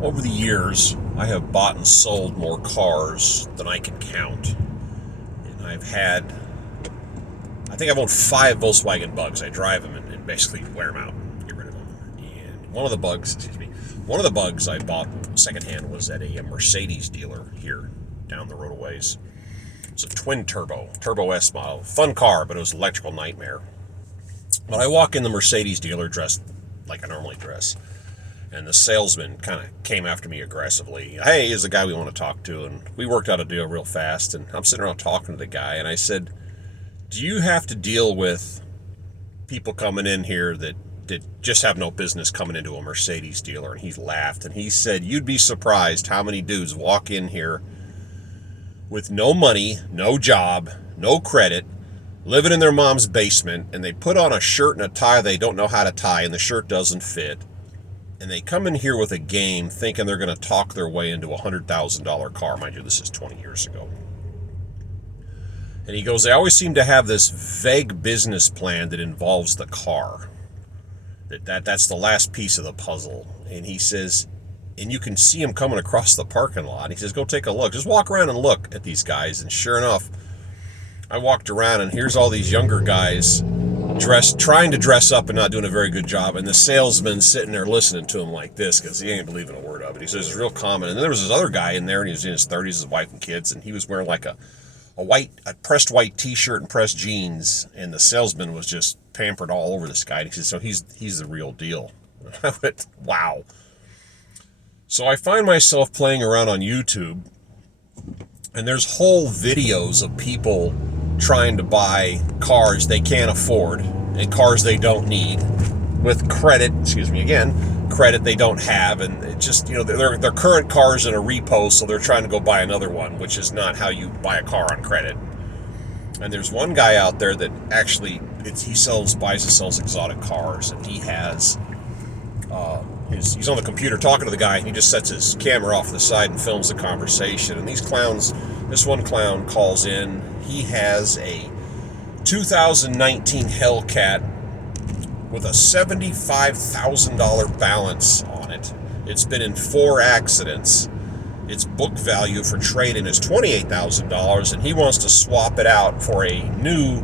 Over the years, I have bought and sold more cars than I can count. And I think I've owned 5 Volkswagen Bugs. I drive them and basically wear them out, get rid of them. And one of the Bugs I bought secondhand was at a Mercedes dealer here down the road a ways. It's a twin turbo S model. Fun car, but it was an electrical nightmare. But I walk in the Mercedes dealer dressed like I normally dress. And the salesman kind of came after me aggressively. Hey, is the guy we want to talk to. And we worked out a deal real fast. And I'm sitting around talking to the guy. And I said, do you have to deal with people coming in here that just have no business coming into a Mercedes dealer? And he laughed. And he said, you'd be surprised how many dudes walk in here with no money, no job, no credit, living in their mom's basement. And they put on a shirt and a tie they don't know how to tie. And the shirt doesn't fit. And they come in here with a game thinking they're going to talk their way into a $100,000 car. Mind you, this is 20 years ago. And he goes, they always seem to have this vague business plan that involves the car. That's the last piece of the puzzle. And he says, and you can see them coming across the parking lot. He says, go take a look. Just walk around and look at these guys. And sure enough, I walked around and here's all these younger guys trying to dress up and not doing a very good job, and the salesman sitting there listening to him like this because he ain't believing a word of it. He says it's real common. And then there was this other guy in there, and he was in his 30s, his wife and kids, and he was wearing like a pressed white t-shirt and pressed jeans, and the salesman was just pampered all over this guy. And he says, so he's the real deal. I went, wow. So I find myself playing around on YouTube, and there's whole videos of people trying to buy cars they can't afford and cars they don't need with credit they don't have, and it just, their current car's in a repo, so they're trying to go buy another one, which is not how you buy a car on credit. And there's one guy out there that actually buys and sells exotic cars, and he has he's on the computer talking to the guy, and he just sets his camera off to the side and films the conversation. And this one clown calls in. He has a 2019 Hellcat with a $75,000 balance on it. It's been in 4 accidents. Its book value for trade-in is $28,000, and he wants to swap it out for a new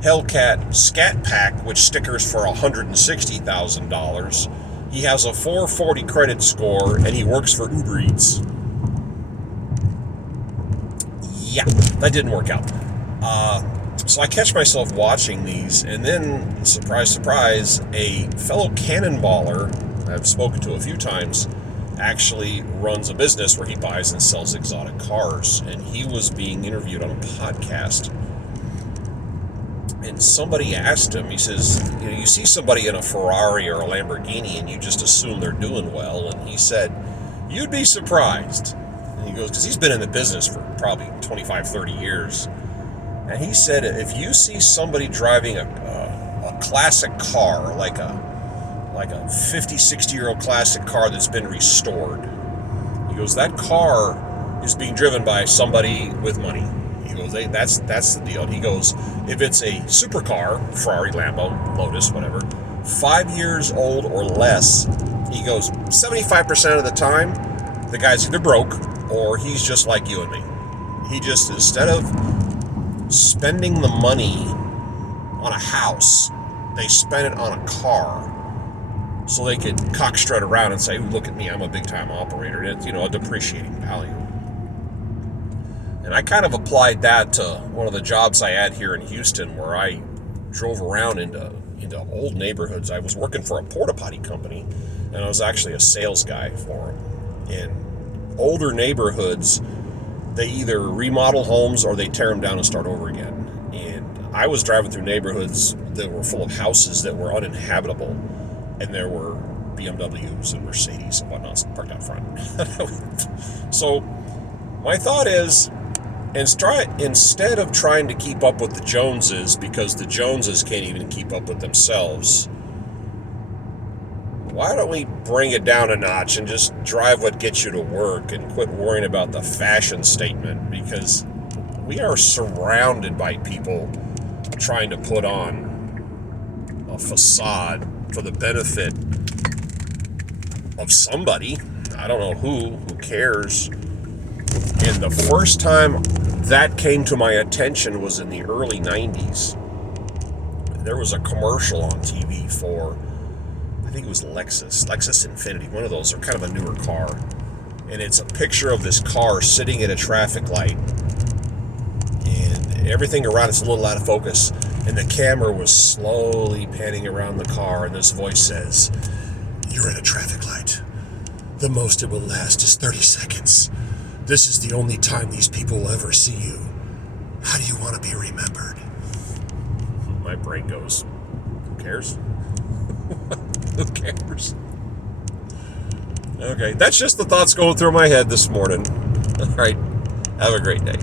Hellcat Scat Pack, which stickers for $160,000. He has a 440 credit score, and he works for Uber Eats. Yeah, that didn't work out. So I catch myself watching these, and then, surprise, surprise, a fellow cannonballer I've spoken to a few times actually runs a business where he buys and sells exotic cars, and he was being interviewed on a podcast. And somebody asked him, he says, you see somebody in a Ferrari or a Lamborghini and you just assume they're doing well. And he said, you'd be surprised. And he goes, because he's been in the business for probably 25, 30 years. And he said, if you see somebody driving a classic car, like a 50, 60-year-old classic car that's been restored, he goes, that car is being driven by somebody with money. He goes, that's the deal. And he goes, if it's a supercar, Ferrari, Lambo, Lotus, whatever, 5 years old or less, he goes, 75% of the time, the guy's either broke or he's just like you and me. He just, instead of spending the money on a house, they spend it on a car so they could cockstrut around and say, ooh, look at me, I'm a big-time operator. It's, a depreciating value. And I kind of applied that to one of the jobs I had here in Houston, where I drove around into old neighborhoods. I was working for a porta potty company, and I was actually a sales guy for them. In older neighborhoods, they either remodel homes or they tear them down and start over again. And I was driving through neighborhoods that were full of houses that were uninhabitable, and there were BMWs and Mercedes and whatnot parked out front. So my thought is, instead of trying to keep up with the Joneses, because the Joneses can't even keep up with themselves, why don't we bring it down a notch and just drive what gets you to work and quit worrying about the fashion statement? Because we are surrounded by people trying to put on a facade for the benefit of somebody. I don't know who cares. And the first time that came to my attention was in the early 90s. There was a commercial on TV for, I think it was Lexus Infinity, one of those. They're kind of a newer car. And it's a picture of this car sitting at a traffic light. And everything around it's a little out of focus. And the camera was slowly panning around the car. And this voice says, "You're at a traffic light. The most it will last is 30 seconds. This is the only time these people will ever see you. How do you want to be remembered?" My brain goes, who cares? Who cares? Okay, that's just the thoughts going through my head this morning. All right, have a great day.